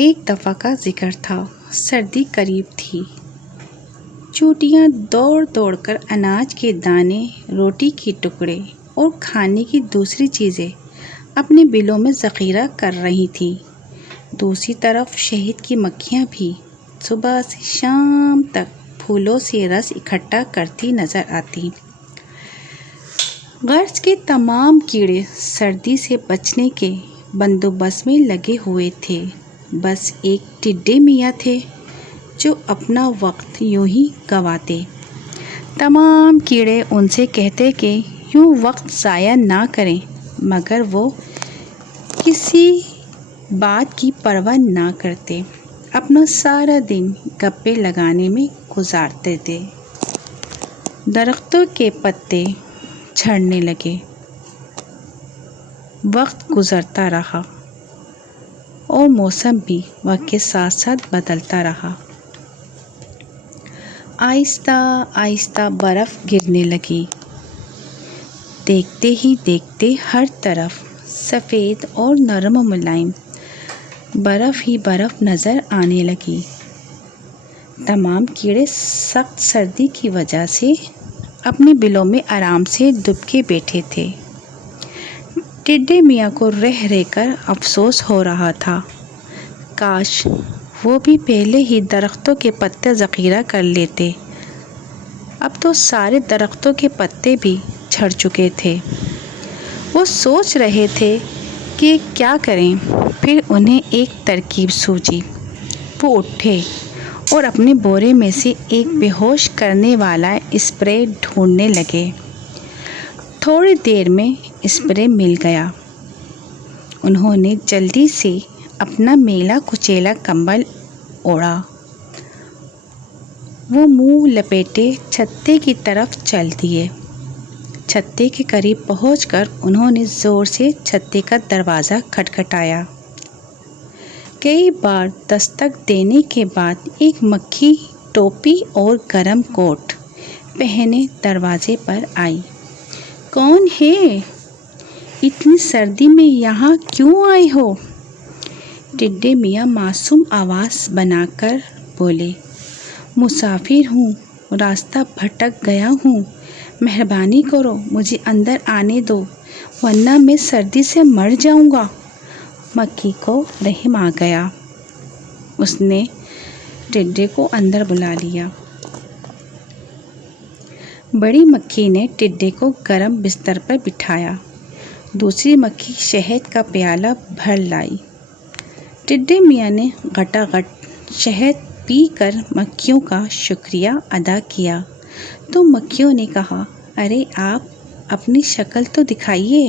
ایک دفعہ کا ذکر تھا۔ سردی قریب تھی۔ چونٹیاں دوڑ دوڑ کر اناج کے دانے، روٹی کے ٹکڑے اور کھانے کی دوسری چیزیں اپنے بلوں میں ذخیرہ کر رہی تھیں۔ دوسری طرف شہد کی مکھیاں بھی صبح سے شام تک پھولوں سے رس اکٹھا کرتی نظر آتی۔ غرض کے تمام کیڑے سردی سے بچنے کے بندوبست میں لگے ہوئے تھے۔ بس ایک ٹڈے میاں تھے جو اپنا وقت یوں ہی گنواتے۔ تمام کیڑے ان سے کہتے کہ یوں وقت ضائع نہ کریں، مگر وہ کسی بات کی پرواہ نہ کرتے، اپنا سارا دن گپیں لگانے میں گزارتے تھے۔ درختوں کے پتے جھڑنے لگے، وقت گزرتا رہا اور موسم بھی وقت کے ساتھ ساتھ بدلتا رہا۔ آہستہ آہستہ برف گرنے لگی۔ دیکھتے ہی دیکھتے ہر طرف سفید اور نرم و ملائم برف ہی برف نظر آنے لگی۔ تمام کیڑے سخت سردی کی وجہ سے اپنے بلوں میں آرام سے دبکے بیٹھے تھے۔ ٹڈے میاں کو رہ رہ کر افسوس ہو رہا تھا، کاش وہ بھی پہلے ہی درختوں کے پتے ذخیرہ کر لیتے۔ اب تو سارے درختوں کے پتے بھی جھڑ چکے تھے۔ وہ سوچ رہے تھے کہ کیا کریں، پھر انہیں ایک ترکیب سوجھی۔ وہ اٹھے اور اپنے بورے میں سے ایک بے ہوش کرنے والا اسپرے ڈھونڈنے لگے۔ تھوڑی دیر میں اسپرے مل گیا۔ انہوں نے جلدی سے اپنا میلا کچیلا کمبل اوڑھا۔ وہ منہ لپیٹے چھتے کی طرف چل دیے۔ چھتے کے قریب پہنچ کر انہوں نے زور سے چھتے کا دروازہ کھٹکھٹایا۔ کئی بار دستک دینے کے بعد ایک مکھی ٹوپی اور گرم کوٹ پہنے دروازے پر آئی۔ کون ہے؟ اتنی سردی میں یہاں کیوں آئے ہو؟ ٹڈے میاں معصوم آواز بنا کر بولے۔ مسافر ہوں، راستہ بھٹک گیا ہوں، مہربانی کرو مجھے اندر آنے دو ورنہ میں سردی سے مر جاؤں گا۔ مکھی کو رحم آ گیا۔ اس نے ٹڈے کو اندر بلا لیا۔ بڑی مکھی نے ٹڈے کو گرم بستر پر بٹھایا۔ دوسری مکھی شہد کا پیالہ بھر لائی۔ ٹڈے میاں نے گھٹا گھٹ شہد پی کر مکھیوں کا شکریہ ادا کیا تو مکھیوں نے کہا، ارے آپ اپنی شکل تو دکھائیے،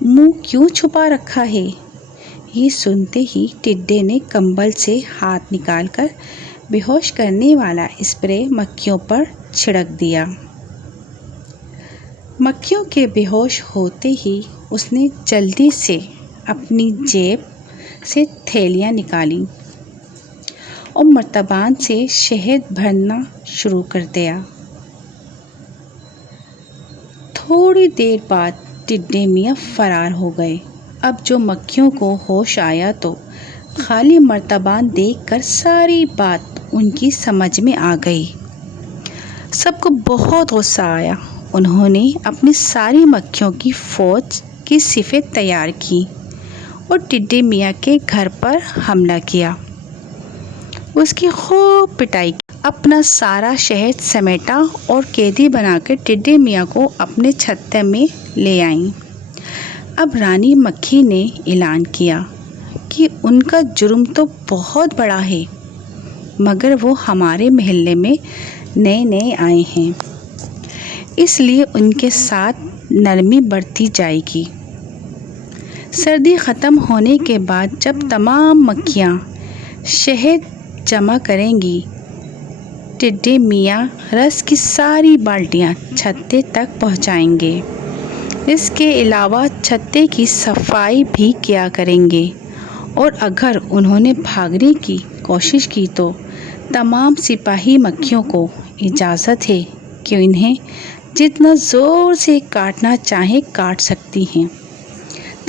منہ کیوں چھپا رکھا ہے؟ یہ سنتے ہی ٹڈے نے کمبل سے ہاتھ نکال کر بے ہوش کرنے والا اسپرے مکھیوں پر چھڑک دیا۔ مکھیوں کے بے ہوش ہوتے ہی اس نے جلدی سے اپنی جیب سے تھیلیاں نکالیں اور مرتبان سے شہد بھرنا شروع کر دیا۔ تھوڑی دیر بعد ٹڈے میاں فرار ہو گئے۔ اب جو مکھیوں کو ہوش آیا تو خالی مرتبان دیکھ کر ساری بات ان کی سمجھ میں آ گئی۔ سب کو بہت غصہ آیا۔ انہوں نے اپنی ساری مکھیوں کی فوج کی صفیں تیار کیں اور ٹڈے میاں کے گھر پر حملہ کیا۔ اس کی خوب پٹائی کی، اپنا سارا شہد سمیٹا اور قیدی بنا کر ٹڈے میاں کو اپنے چھتے میں لے آئیں۔ اب رانی مکھی نے اعلان کیا کہ ان کا جرم تو بہت بڑا ہے، مگر وہ ہمارے محلے میں نئے نئے آئے ہیں، اس لیے ان کے ساتھ نرمی برتی جائے گی۔ سردی ختم ہونے کے بعد جب تمام مکھیاں شہد جمع کریں گی، ٹڈے میاں رس کی ساری بالٹیاں چھتے تک پہنچائیں گے۔ اس کے علاوہ چھتے کی صفائی بھی کیا کریں گے، اور اگر انہوں نے بھاگنے کی کوشش کی تو تمام سپاہی مکھیوں کو اجازت ہے کہ انہیں جتنا زور سے کاٹنا چاہیں کاٹ سکتی ہیں۔